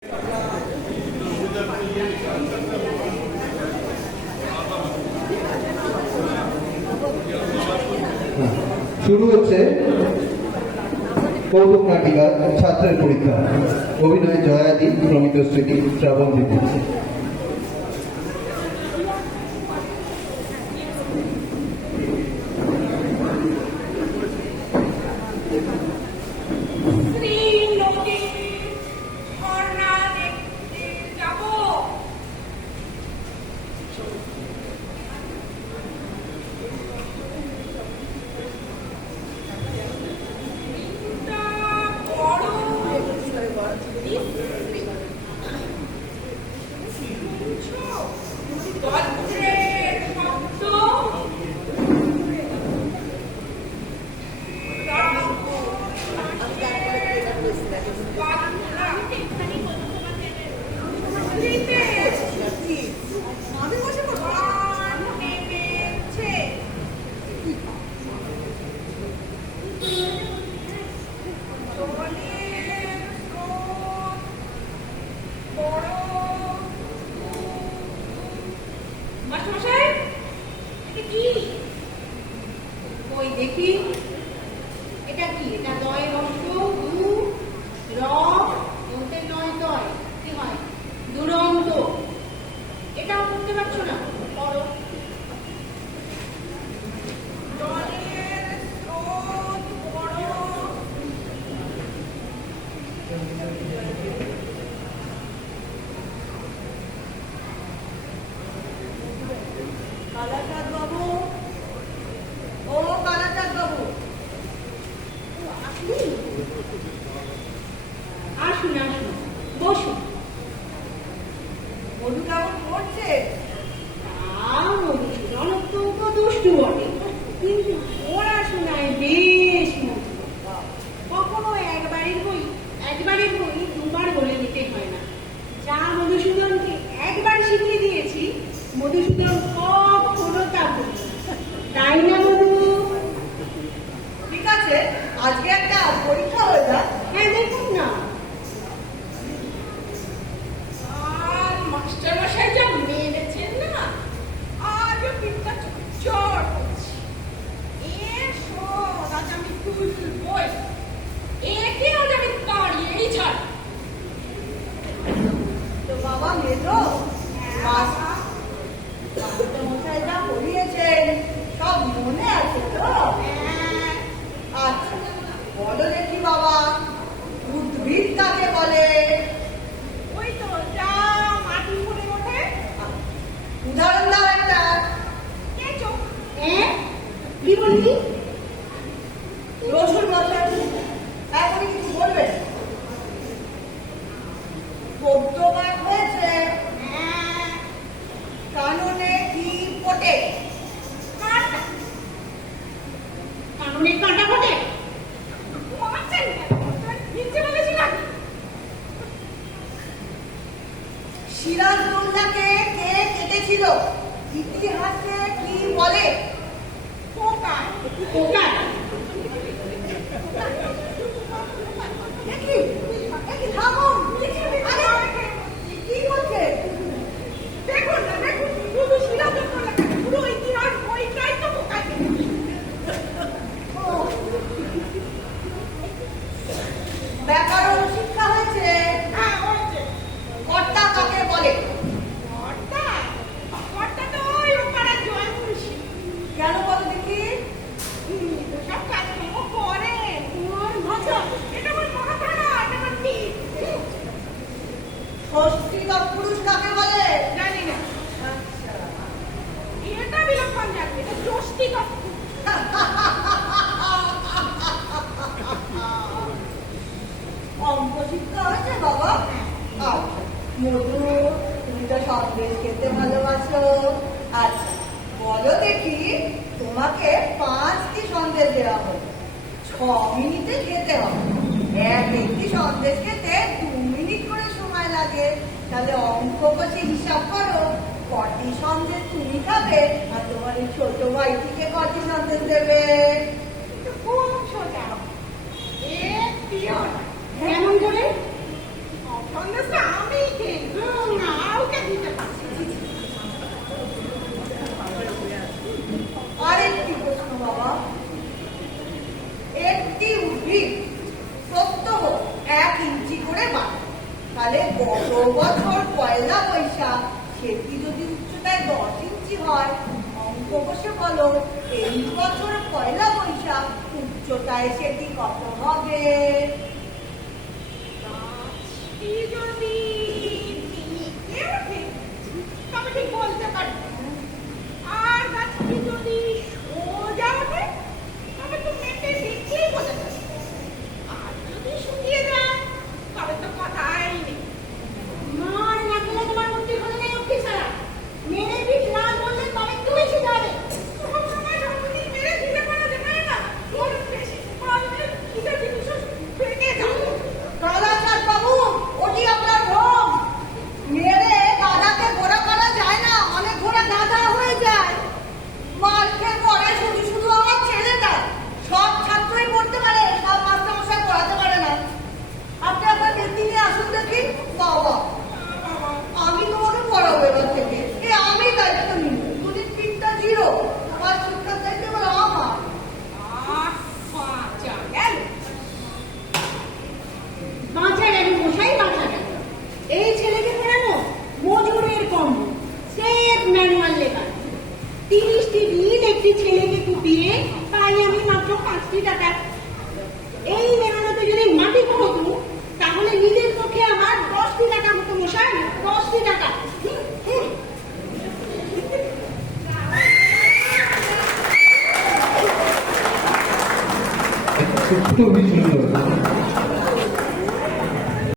শুরু হচ্ছে কৌতুক নাটিকা ছাত্রের পরীক্ষা। অভিনয় জয়াদি, প্রমিত স্মৃতি, শ্রাবণ দীপ। দেখি এটা কি? এটা দয় রস্য দু র অন্তের নয় দয় কি হয়? দুরন্ত। এটাও করতে পারছো না? করো। আসুন আসুন, বসুন। মধু কেমন পড়ছে? মধুসূদন অত্যন্ত দুষ্টু বটে, কিন্তু পড়াশোনায় বেশ মজা। কখনো একবারের বই দুবার বলে দিতে হয় না। যা মধুসূদনকে একবার শিখিয়ে দিয়েছি, মধুসূদন কখনো তা বলবে না। তাই না মধু? ঠিক আছে, আজকে একটা পরীক্ষা হয়ে যাক। হ্যাঁ, দেখুন না। মাস্টারমশাই যা মেরেছেন না, আজও পিঠটা চড় করছে। এসো, আজ আমি তুলবই। একে আজ আমি তাড়িয়েই ছাড়। তো বাবা মেজো, মাস্টারমশাই যা পড়িয়েছেন সব মনে আছে তো? আচ্ছা, বলো দেখি বাবা, উদ্ভিদ কাকে বলে? ওই তো যা মাটি ফুটে ওঠে। উদাহরণ দাও একটা। কেঁচো। কি বললি? রসুন মশাই এখনই কিছু বলবেন? পদ্ম গাছ হয়েছে। কাননে কি ফোটে? কাঁটা। কাননে কাঁটা ফোটে? সিরাজদৌল্লাকে কে কেটেছিল? ইতিহাসে কি বলে? পোকা। পোকা? দেখি থামুন। কি বলছে? দেখুন না, দেখুন, শুধু সিরাজদৌল্লা কেন, পুরো ইতিহাস বইটাই তো পোকায় কেটেছে। ব্যাকরণ শিক্ষা হয়েছে? হ্যাঁ, হয়েছে। কর্তা কাকে বলে? কর্তা? কর্তা তো ওই পাড়ার জয় মুন্সি। কেন বলো দেখি? সব কাজকর্ম করে। আচ্ছা, এটা আমার মাথা না, এটা আমার পিঠ। ষষ্ঠী তৎপুরুষ কাকে বলে? জানি না। আচ্ছা, এটা বিলক্ষণ জানি, এটা ষষ্ঠী তৎপুরুষ। অঙ্ক শিক্ষা হয়েছে বাবা? আচ্ছা, মধু, তুমি তো সন্দেশ খেতে ভালোবাসো। আচ্ছা, বলো দেখি, তোমাকে 5টি সন্দেশ দেওয়া হবে, 6 মিনিটে খেতে হবে। একটি সন্দেশ খেতে 2 মিনিট করে সময় লাগে। তাহলে অঙ্ক কষে হিসাব করো, কটি সন্দেশ তুমি খাবে আর তোমার এই ছোট ভাইটিকে কটি সন্দেশ দেবে? খুব সোজা। কেমন করে? সন্দেশটা আমি খেলবো না, ওকে দিতে পারছি না। আরেকটি প্রশ্ন বাবা, একটি উদ্ভিদ প্রত্যহ 1 ইঞ্চি করে বাড়ে, তাহলে গত বছর পয়লা বৈশাখ সেটি যদি উচ্চতায় 10 ইঞ্চি হয়, অঙ্ক বসে বলো এই বছর পয়লা বৈশাখ উচ্চতায় সেটি কত হবে? এই জন্য